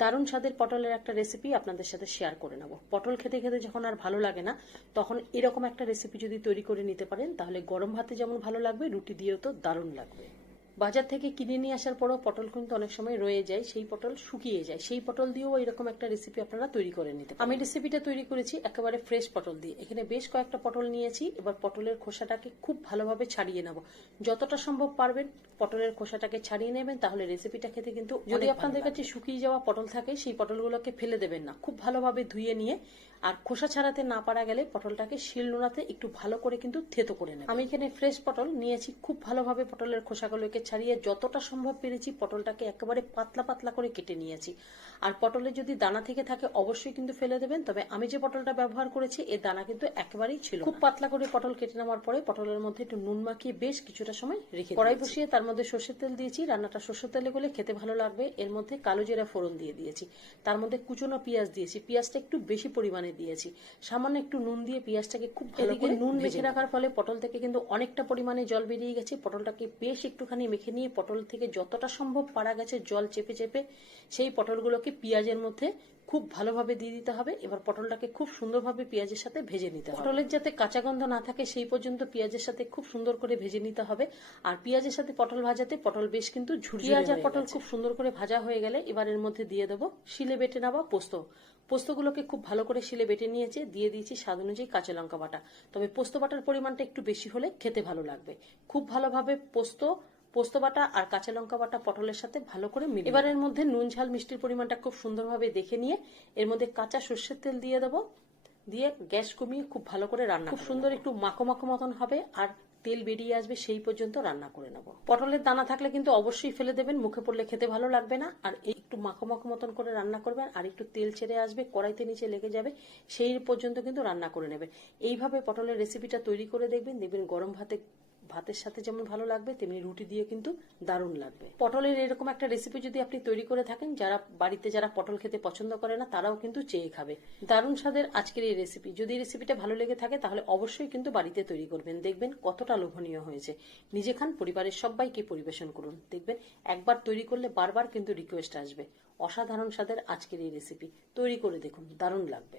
দারুণ স্বাদের পটলের একটা রেসিপি আপনাদের সাথে শেয়ার করে নেব। পটল খেতে খেতে যখন আর ভালো লাগে না, তখন এরকম একটা রেসিপি যদি তৈরি করে নিতে পারেন, তাহলে গরম ভাতে যেমন ভালো লাগবে, রুটি দিয়েও তো দারুণ লাগবে। বাজার থেকে কিনে নিয়ে আসার পরও পটল কিন্তু অনেক সময় রয়ে যায়, সেই পটল শুকিয়ে যায়, সেই পটল দিয়েও এরকম একটা রেসিপি আপনারা তৈরি করে নিতে পারেন। আমি রেসিপিটা তৈরি করেছি একেবারে ফ্রেশ পটল দিয়ে। এখানে বেশ কয়েকটা পটল নিয়েছি। এবার পটলের খোসাটাকে খুব ভালোভাবে ছাড়িয়ে নেব। যতটা সম্ভব পারবেন পটলের খোসাটাকে ছাড়িয়ে নেবেন, তাহলে রেসিপিটা খেতে কিন্তু, যদি আপনাদের কাছে শুকিয়ে যাওয়া পটল থাকে সেই পটলগুলোকে ফেলে দেবেন না, খুব ভালোভাবে ধুয়ে নিয়ে, আর খোসা ছাড়াতে না পারা গেলে পটলটাকে শিলনোড়াতে একটু ভালো করে কিন্তু থেতো করে নেবেন। আমি এখানে ফ্রেশ পটল নিয়েছি, খুব ভালোভাবে পটলের খোসাগুলোকে ছাড়িয়ে যতটা সম্ভব পেরেছি পটলটাকে একেবারে পাতলা পাতলা করে কেটে নিয়েছি। আর পটলের যদি দানা থেকে থাকে অবশ্যই কিন্তু ফেলে দেবেন, তবে আমি যে পটলটা ব্যবহার করেছি এর দানা কিন্তু একেবারেই ছিল। খুব পাতলা করে পটল কেটে নেওয়ার পরে পটলের মধ্যে একটু নুন মাখিয়ে বেশ কিছুটা সময় রেখে কড়াই বসিয়ে তার মধ্যে সর্ষের তেল দিয়েছি। রান্নাটা সর্ষের তেলে গলে খেতে ভালো লাগবে। এর মধ্যে কালো জিরা ফোড়ন দিয়ে দিয়েছি, তার মধ্যে কুচনো পেঁয়াজ দিয়েছি, পেঁয়াজটা একটু বেশি পরিমাণে দিয়েছি, সামান্য একটু নুন দিয়ে পেঁয়াজটাকে খুব ভালো করে নুন মেখে রাখার ফলে পটল থেকে কিন্তু অনেকটা পরিমাণে জল বেরিয়ে গেছে। পটলটাকে বেশ একটুখানি মেখে নিয়ে পটল থেকে যতটা সম্ভব পারা গেছে জল চেপে চেপে সেই পটলগুলোকে পেঁয়াজের মধ্যে খুব ভালোভাবে দিয়ে দিতে হবে। এবার পটলটাকে খুব সুন্দরভাবে পেঁয়াজের সাথে ভেজে নিতে হবে। পটলের যাতে কাঁচা গন্ধ না থাকে সেই পর্যন্ত পেঁয়াজের সাথে খুব সুন্দর করে ভেজে নিতে হবে। আর পেঁয়াজের সাথে পটল ভাজাতে পটল বেশ কিন্তু ঝুরঝুরে, পেঁয়াজ আর পটল খুব সুন্দর করে ভাজা হয়ে গেলে এবার এর মধ্যে দিয়ে দেবো শিলে বেটে নেওয়া পোস্ত। পোস্তগুলোকে খুব ভালো করে শিলে বেটে নিয়েছে, দিয়ে দিয়েছি স্বাদ অনুযায়ী কাঁচা লঙ্কা বাটা। তবে পোস্ত বাটার পরিমাণটা একটু বেশি হলে খেতে ভালো লাগবে। খুব ভালোভাবে পোস্ত বাটা আর কাঁচা লঙ্কা বাটা পটলের সাথে ভালো করে মিলিয়ে এবার এর মধ্যে নুন ঝাল মিষ্টির পরিমাণটা খুব সুন্দরভাবে দেখে নিয়ে এর মধ্যে কাঁচা সর্ষের তেল দিয়ে দেবো। দিয়ে গ্যাস কমিয়ে খুব ভালো করে রান্না, খুব সুন্দর একটু মাখো মাখো মতন হবে আর তেল বেরিয়ে আসবে সেই পর্যন্ত রান্না করে নেব। পটলের দানা থাকলে কিন্তু অবশ্যই ফেলে দেবেন, মুখে পড়লে খেতে ভালো লাগবে না। আর একটু মাখো মাখো মতন করে রান্না করবেন, আর একটু তেল ছেড়ে আসবে, কড়াইতে নিচে লেগে যাবে, সেই পর্যন্ত কিন্তু রান্না করে নেবেন। এইভাবে পটলের রেসিপিটা তৈরি করে দেখবেন গরম ভাতের সাথে যেমন ভালো লাগবে, তেমনি রুটি দিয়ে কিন্তু দারুণ লাগবে। পটলের এরকম একটা রেসিপি যদি আপনি তৈরি করে থাকেন, যারা পটল খেতে পছন্দ করে না তারাও কিন্তু চেয়ে খাবে। দারুণ স্বাদের আজকের এই রেসিপি। যদি রেসিপিটা ভালো লেগে থাকে তাহলে অবশ্যই কিন্তু বাড়িতে তৈরি করবেন, দেখবেন কতটা লোভনীয় হয়েছে। নিজে খান, পরিবারের সবাইকে পরিবেশন করুন, দেখবেন একবার তৈরি করলে বারবার কিন্তু রিকোয়েস্ট আসবে। অসাধারণ স্বাদের আজকের এই রেসিপি তৈরি করে দেখুন, দারুণ লাগবে।